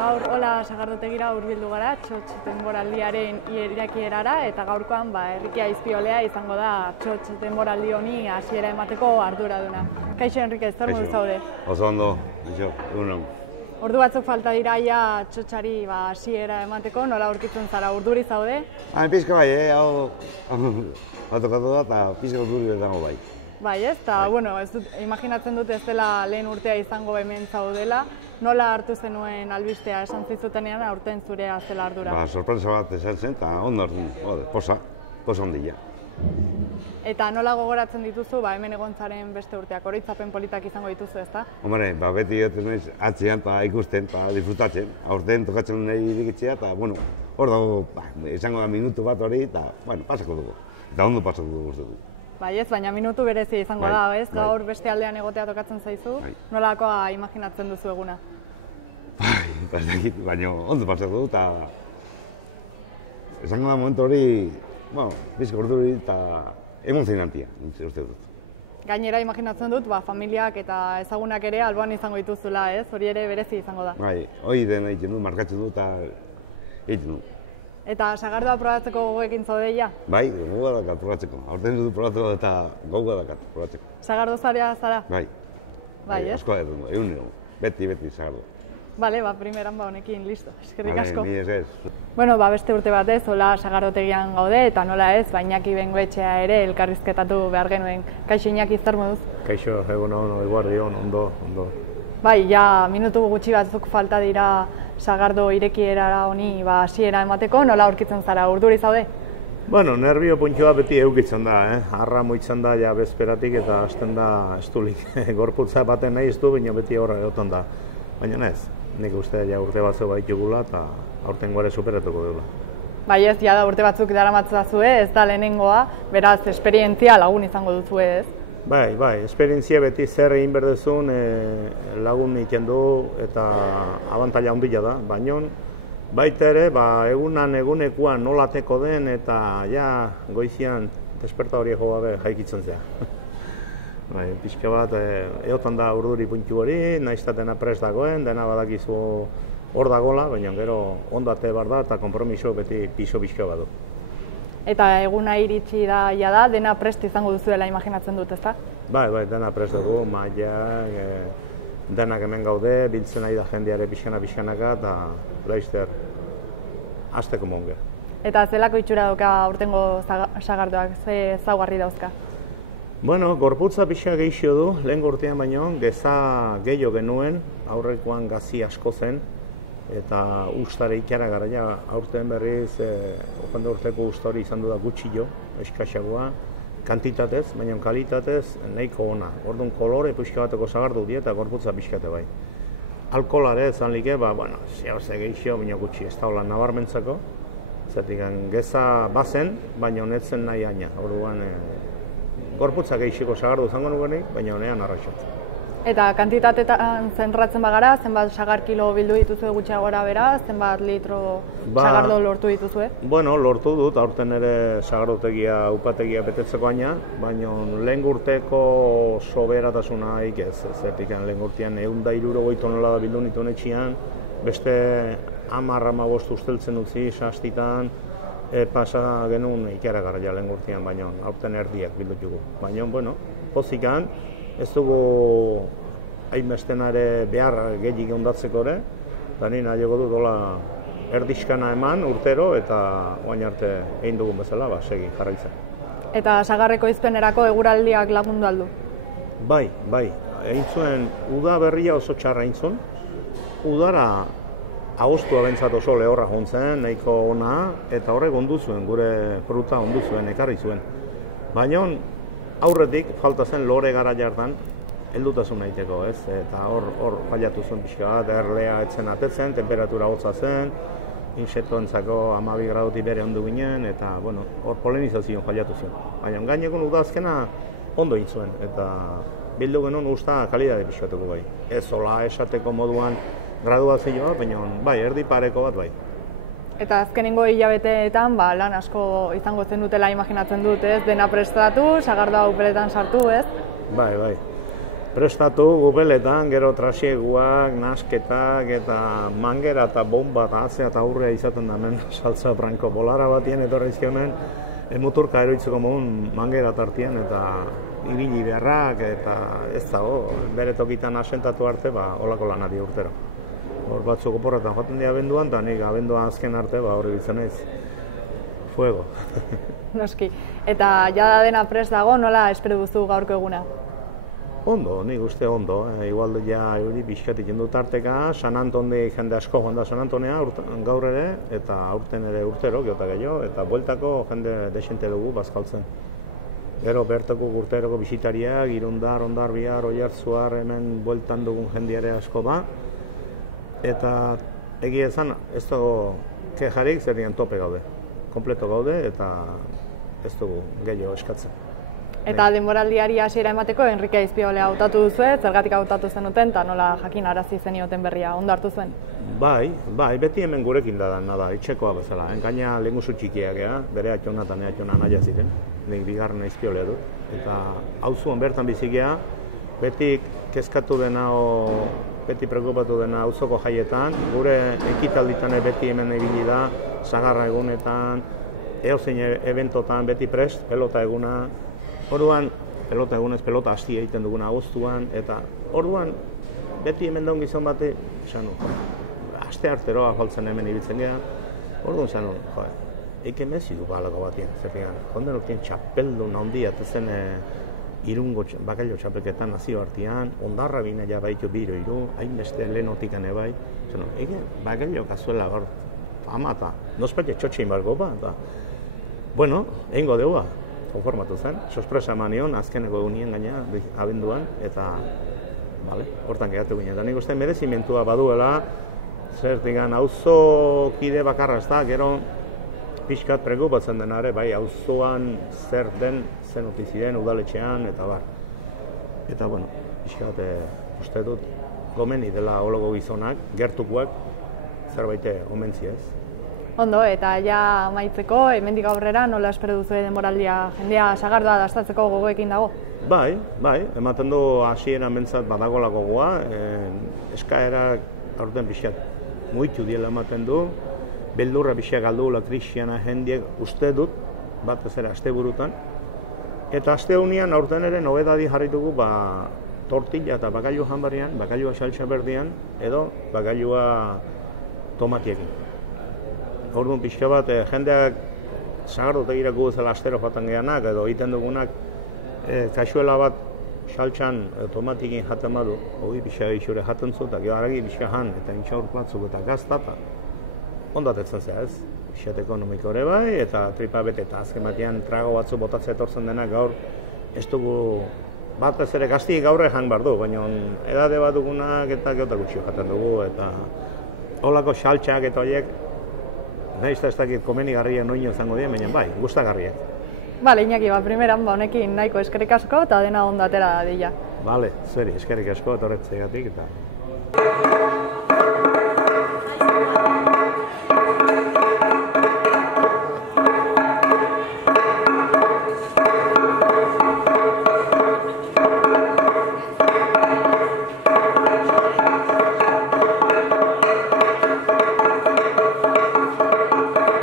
Gaur hola Sagardotegira hurbildu gara, txotx denboraldiaren irekierara eta gaurkoan Enrique Aizpiolea izango da txotx denboraldi honi hasiera emateko arduraduna. Kaixo Enrique, zer modu zaude? Oso ondo, egunon. Ordu batzuk falta dira ja txotxari hasiera emateko, nola aurkitzen zara, urduri zaude? Pizka bai, hau batokatu da eta pizka urduri bezango bai. Bai ez, eta bueno, imaginatzen dut ez dela lehen urtea izango hemen zaudela. Nola hartu zenuen albistea esan zizutenean aurten zurea zela ardura? Sorpresa bat esan zen eta ondo posa ondila. Eta nola gogoratzen dituzu hemen egon zaren beste urteak, oroitzapen politak izango dituzu, ezta? Hombre, beti egoten naiz atzean eta ikusten eta disfrutatzen. Aurten tokatzen nahi irikitzea eta, hor dago, izango da minutu bat hori eta, pasako dugu. Eta ondo pasako dugu uste dugu. Bai ez, baina minutu berezia izango da, ez? Gaur beste aldean egotea tokatzen zaizu, nolakoa imaginatzen duzu eguna? Baina ondo pasako dugu eta izango da momentu hori, bizko urduri eta emozionantia, uste dut. Gainera imaginatzen dut, familiak eta ezagunak ere alboan izango dituzula, ez? Hori ere berezi izango da. Bai, hori den egiten du, markatzen du eta egiten du. Eta sagardoa probatzeko gogoekin zaudeia? Bai, gogoa dakat probatzeko. Aurten dut probatzeko eta gogoa dakat probatzeko. Sagardo zarea zara? Bai. Bai, ez? Asko edo, egunero. Beti sagardo. Bale, primeran honekin, listo. Eskerrik asko. Ni ez. Bueno, beste urte batez, hola sagardotegian gaude, eta nola ez, Iñaki Bengoetxea ere elkarrizketatu behar genuen. Kaixo Iñaki, zer moduz? Kaixo, egunon, eguardion, ondo. Bai, minutu gutxi batzuk falta dira sagardo irekierara honi hasiera emateko, nola aurkitzen zara, urduri zaude? Bueno, nervio puntxoa beti eukitzen da, harra moitzen da ja bezperatik eta hasten da estulik. Gorputza baten nahi ez du, baina beti horra egoten da. Baina ez, nik uste urte batzuk baitugula eta aurten gore superatuko dugula. Bai ez, da urte batzuk daramatzazue, ez da lehenengoa, beraz, esperientzia lagun izango duzue, ez? Bai, esperientzia beti zer egin berdezun lagun egiten du eta abantaila handia da, baina baita ere, egunekuan nolateko den eta goizian desperta hori jo gabe jaikitzen zea. Pixka bat, egotan da urduri puntu hori, nahiz eta dena prest dagoen, dena badakizu hor dagoela, baina gero ondate bar da eta konpromiso beti piso pixka bat du. Eta eguna iritsi da, dena prest izango duzuela imaginatzen dut, ezta? Bai, dena prest dugu, maia, denak hemen gaude, biltzen nahi da jendeare pixkanaka eta laizter, hasteko monge. Eta zelako itxura dauka aurtengo sagardoak, ze zaugarri dauzka? Bueno, gorputza pixa gehixio du, lehen urtean baino, geza gehiago genuen, aurrekoan gazi asko zen, eta ustare ikara gara, aurten berriz, okanda urteko ustori izan du da gutxillo, eskaxagoa, kantitatez, baina kalitatez nahiko ona. Orduan kolore pixka bateko sagardu die eta gorputza pixkate bai. Alkolare ezan like, zehose gehixio, baina gutxi, ez da hola nabarmentzako, zetik geza bazen, baina honetzen nahi aina. Orduan, gorputza gehixiko sagardu izango nugenik, baina honean arraixatzen. Eta kantitatetan zentratzen bagara, zenbat sagar kilo bildu dituzue gutxiagora bera, zenbat litro sagardo lortu dituzue? Bueno, lortu dut, aurten ere sagardotegia, upategia betetzeko aina, baina lehen urteko soberatasuna ez, zertik lehen urtean 160 tonelada bildu nitu netxian, beste 10-15 usteltzen utzi, sastitan, pasa genuen ikaragarra lehen urtean, baina aurten erdiak bildutugu. Baina, pozikan, ez dugu hainbestena ere behar gehiagik ondatzeko ere, eta nire nahiago dut erdiskana eman urtero eta oain arte egin dugun bezala, segi jarraitzen. Eta sagarreko izpenerako eguraldiak lagundu aldu? Bai, egin zuen, uda berria oso txarra egin zuen, udara agostua bentsat oso lehorra jontzen, nahiko ona, eta horrek ondu zuen, gure fruta ondu zuen, ekarri zuen. Baina aurretik falta zen lore gara jartan, heldutasun egiteko, eta hor fallatu zuen pixka bat, erlea etzen atetzen, temperatura hotza zen, insektoentzako 12 gradutik bere ondu ginen, eta, bueno, hor polenizazioan jaiatu zion. Baina, gainekon udazkena ondo egin zuen, eta bildu genuen usta kalidade pixatuko bai. Ez hola esateko moduan graduazioa, baina bai, erdi pareko bat bai. Eta azkenengo hilabeteetan lan asko izango zen dutela imaginatzen dut, ez? Dena prestatu, sagardoa upeletan sartu, ez? Bai. Prestatu, gupeletan, gero trasieguak, nasketak, eta mangera eta bomba eta atzea eta aurrea izaten da hemen saltza branko bolara batien etorrizkionen, muturka eroitzeko modun mangera tartien eta ibili beharrak eta ez dago, bere tokitan asentatu arte, holako lanari urtero. Hor batzuk oporretan joaten dira abenduan, eta nik abendua azken arte, hori bitzen ez. Fuego. Noski. Eta jada dena prest dago, nola espero duzu gaurko eguna? Ondo, nik uste ondo. Igual ja hori pixkat egin dut arteka, San Antoni jende asko joan da San Antonea gaur ere, eta aurten ere urtero, geota gehiago, eta bueltako jende desente dugu bazkaltzen. Gero bertako urteroko bisitariak, Irundar, Hondarbiar, Oiartzuar, hemen bueltan dugun jendiare asko da. Eta egia ezan, ez dago kejarik, zer dian tope gaude. Kompleto gaude, eta ez dugu gehiago eskatzen. Eta denboraldiari hasiera emateko Enrike Aizpiolea hautatu duzue, zergatik hautatu zenuten, eta nola jakin arazi zenioten berria, ondo hartu zuen? Bai, beti hemen gurekin da, itxekoa bezala. Gaina lehenguzu txikiak ega, bere atxona eta atxona naia ziren, nik bigarren Aizpiolea dut. Eta auzuan bertan bizikea, beti kezkatu dena beti preokupatu dena auzoko jaietan, gure ekitalditan beti hemen ibili da, sagarra egunetan, edozein eventotan beti prest, pelota eguna. Orduan, pelota egunez, pelota hasti egiten duguna aguztuan, eta orduan, beti hemen daun gizon bate, aste arteroa faltzen hemen ibiltzen gara, orduan zan, eike mezi du balako batien, zertigan, jonden urtien txapeldun handia, eta zen Irungo bakailo txapelketan nazio artean, Ondarra bina ja baitu biro iru, hainbeste lehenotik ane bai, eike bakailo kazuela hor, fama eta nospete txotxein barko ba, eta, bueno, egingo deua, konformatu zen, sorpresa eman nion, azkeneko egunien gaina, abenduan, eta, hortan geratu ginen, eta nik uste merezimentua baduela, zertigan, auzo kide bakarra ez da, gero, pixkat preokupatzen denare, bai, auzoan zer den, zen utizien, udaletxean, eta bar. Eta, bueno, pixkat, uste dut, gomeni dela hologo gizonak, gertukoak, zerbait omentzi ez. Ondo, eta ja amaitzeko, hemendik aurrera, nola espero duzu denboraldia, jendea sagardoa dastatzeko gogoekin dago? Bai, ematen du hasieran bentsat badagolako goa, eskaerak aurten pixkat muitu diela ematen du, beldurra pixak aldugula kristiana jendiek uste dut, bat ez ere asteburutan. Eta aste honian aurten ere nobedadi jarritugu tortilla eta bakailua janbarrian, bakailua saltsa berdian, edo bakailua tomatiekin. Orduan pixka bat, jendeak sagardotegirak gu bezala astero joatan gehanak, edo egiten dugunak kasuela bat saltsan tomatiekin jaten badu, hori pixka geixure jaten zu, eta gero aragi pixka jan, eta intxaur batzuk eta gaztata. Ondatetzen zea ez, pixat ekonomiko ere bai, eta tripa bete eta azken batean trago batzu botatzea etortzen denak gaur ez dugu bat ez ere gaztiek gaur ejan behar du, baina edade bat dugunak eta geota gutxio jaten dugu, eta holako saltsak eta horiek nahiz ez dakit komenigarria noino izango dien, baina bai, gustagarriak. Bale, Iñaki, primeran, honekin nahiko eskerrik asko eta dena ondo atera dadila. Bale, zeri, eskerrik asko etorretzegatik eta...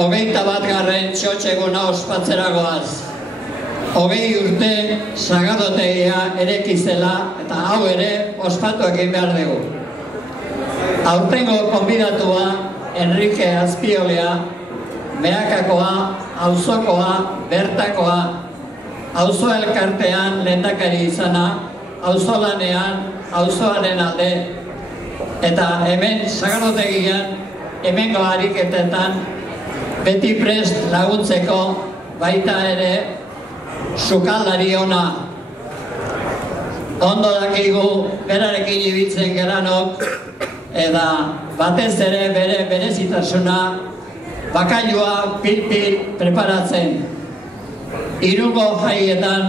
Hogeita bat garren txotxeguna ospatzeragoaz. 20 urte sagardotegia erekizela eta hau ere ospatu egin behar dugu. Aurtengo konbidatua Enrike Aizpiolea, Meakakoa, auzokoa, bertakoa, auzo elkartean lehendakari izana, auzolanean, auzoaren alde, eta hemen sagardotegian, hemengo ariketetan, beti prest laguntzeko baita ere sukaldari ona. Ondo dakigu berarekin ibiltzen geranok, eta batez ere bere berezitasuna bakailua pil-pil preparatzen. Irungo jaietan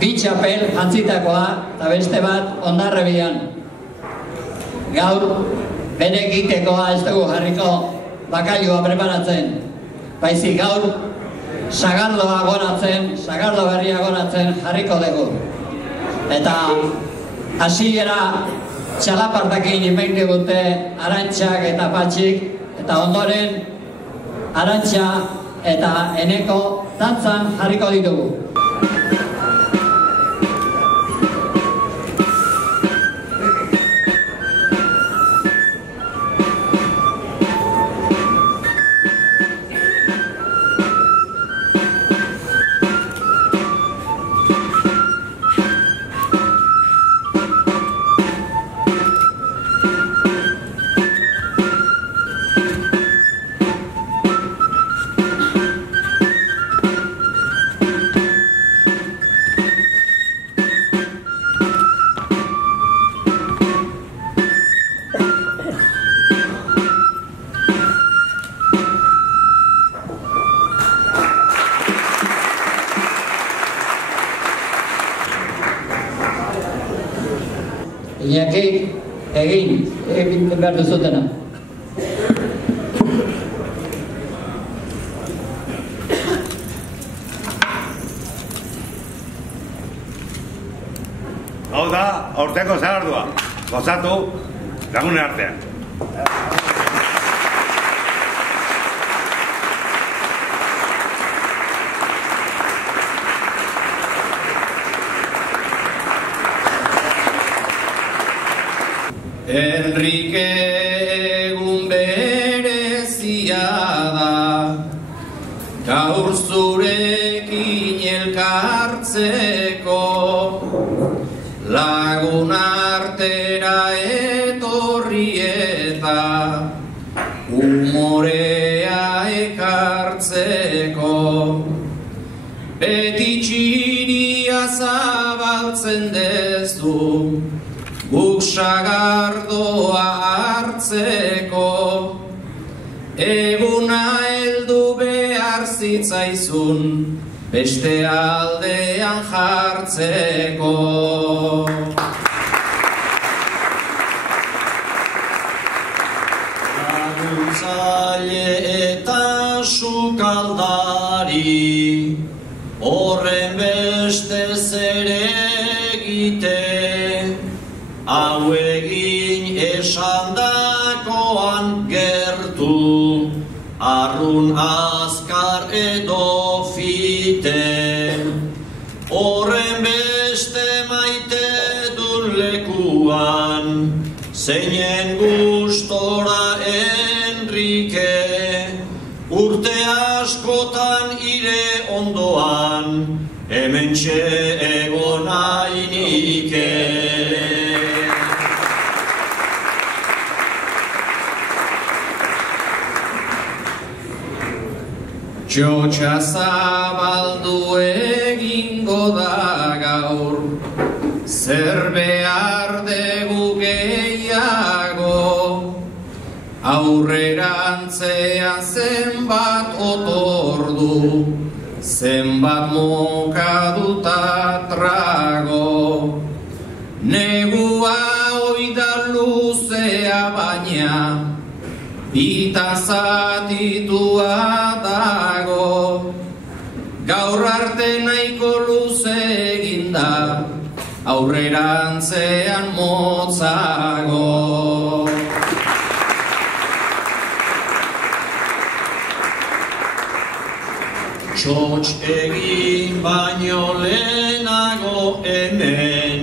bi txapel jantzitakoa eta beste bat Hondarribian. Gaur bere egitekoa ez dugu jarriko bakailua preparatzen. Baizik gaur sagardoa goratzen, sagardo berria goratzen jarriko dugu. Eta hasiera txalapartakin imein digute Arantxak eta Patxik, eta ondoren Arantxa eta Eneko dantzan jarriko ditugu. Iñaki, egin behar duzutena. Hau da, aurteko zagardua. Gozatu, lagunen artean. Enrique egun berezia da, gaur zurekin elkartzeko, lagun artera etorri eta humorea ekartzeko. Beti txiria zabaltzen dezu, guk sagardoa hartzeko, eguna heldu behar zitzaizun, beste aldean jartzeko. Laguntzaile eta sukaldari, horren beste zer egite, hau egin esandakoan gertu, arrun azkar edo fite. Horren beste maite dun lekuan, zeinen gustora Enrique, urte askotan ire ondoan, hementxe egon ainike. Txotxa zabaldu egingo da gaur, zer behar dugu gehiago, aurrerantzean zenbat otordu, zenbat mokaduta trago. Negua oida luzea baina, bita zatitua dago, gaur arte nahiko luze eginda, aurrerantzean motzago. Txotx egin baino lehenago hemen,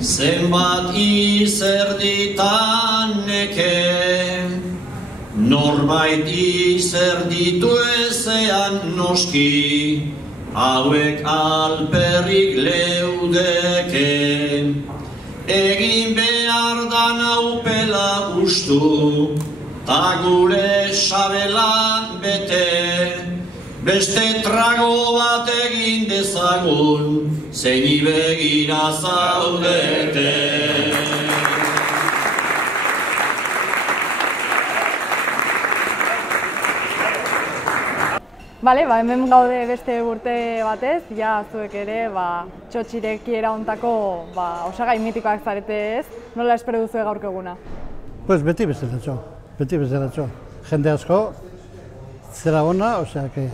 zenbat izerditan neke, norbait izerditu ezean noski, hauek alperrik leudeke. Egin behar da naupela ustu, ta gure sabelan bete, beste trago bat egin dezagun, zeini begira zaudete. Bale, hemen gaude beste urte batez, ja zuek ere txotxirekiera hontako osagai mitikoak zarete ez, nola espero duzu gaurko eguna? Pues beti bezalatxo. Jende asko, zera ona, osea, que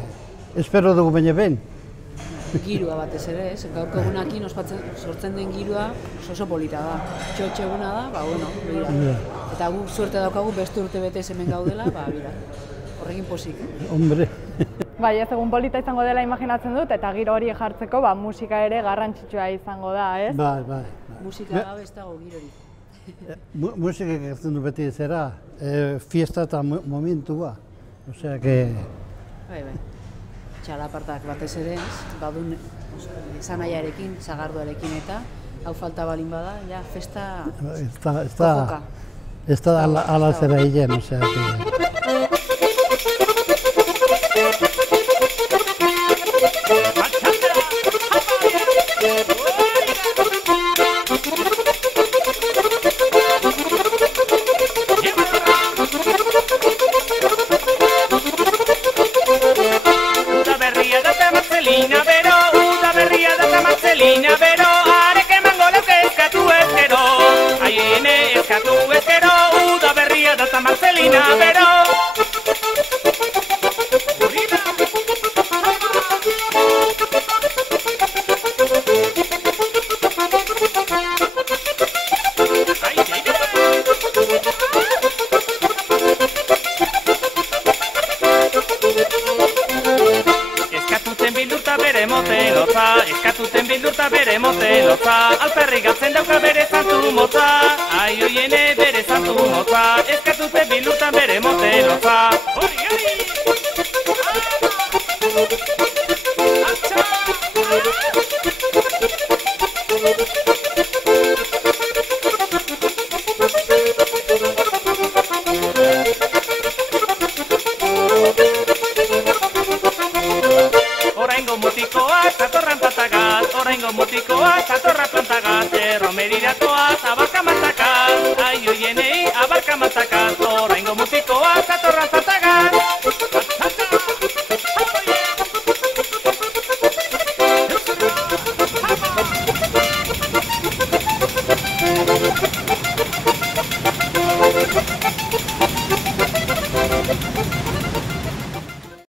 espero dugu baina behin. Girua batez ere, ez? Gaurko egunakin sortzen den girua oso polita da. Txotxe eguna da, bera. Eta guk suerte daukagu beste urte betez hemen gaudela, bera. Horrekin pozik. Hombre. Bai, ez egun polita izango dela imaginatzen dut, eta giro hori jartzeko musika ere garrantzitsua izango da, ez? Bai. Musika gabe ez dago girorik. Musika ekartzen du beti zera, fiesta eta momentua. Osea, que... Bai. Txalapartak batez ere, badun zanaiarekin, zagardoarekin eta hau falta balin bada, ja, festa kojoka. Ez da ala zera hilen, osea, que... Marcelina, pero... Eskatuten bildurta bere motelotza, alperrik gatzen dauka bere zantu motza, ai hoiene bere zantu motza, eskatuten bildurta bere motelotza. Oraingo mutikoa, zatorra plantagat, romeriratoa, zabalka